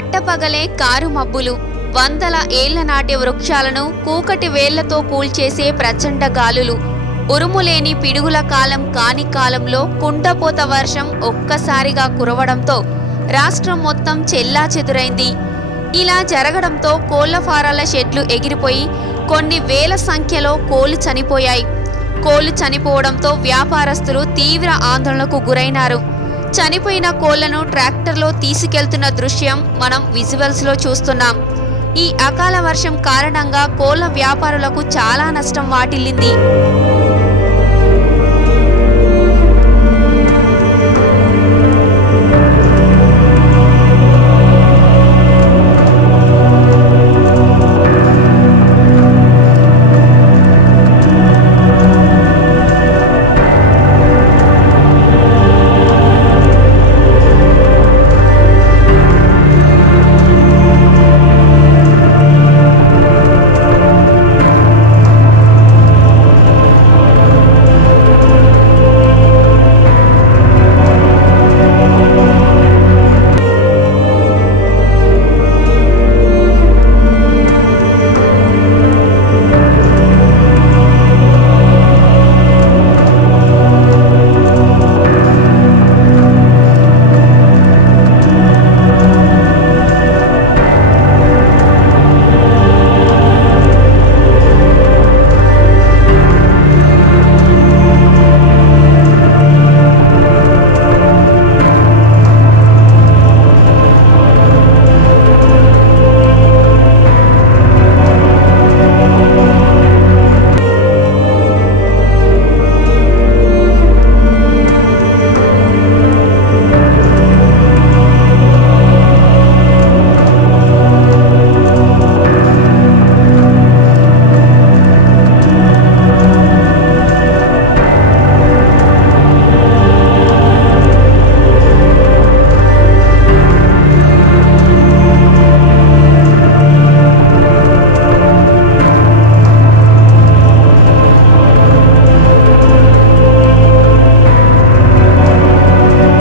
పట్టపగలే కారు మబ్బులు, వందల ఏళ్ల నాటి వృక్షాలను కూకటి వేళ్లతో కూల్చేసే ప్రచండ గాలులు, ఉరుములేని పిడుగుల కాలం కాని కాలంలో కుండపోత వర్షం ఒక్కసారిగా కురవడంతో రాష్ట్రం మొత్తం చెల్లాచెదురైంది. ఇలా జరగడంతో కోళ్ల ఫారాల షెడ్లు ఎగిరిపోయి కొన్ని వేల సంఖ్యలో కోళ్లు చనిపోయాయి. కోళ్లు చనిపోవడంతో వ్యాపారస్తులు తీవ్ర ఆందోళనకు గురైనారు. చనిపోయిన కోళ్లను ట్రాక్టర్లో తీసుకెళ్తున్న దృశ్యం మనం విజువల్స్లో చూస్తున్నాం. ఈ అకాల వర్షం కారణంగా కోళ్ల వ్యాపారులకు చాలా నష్టం వాటిల్లింది.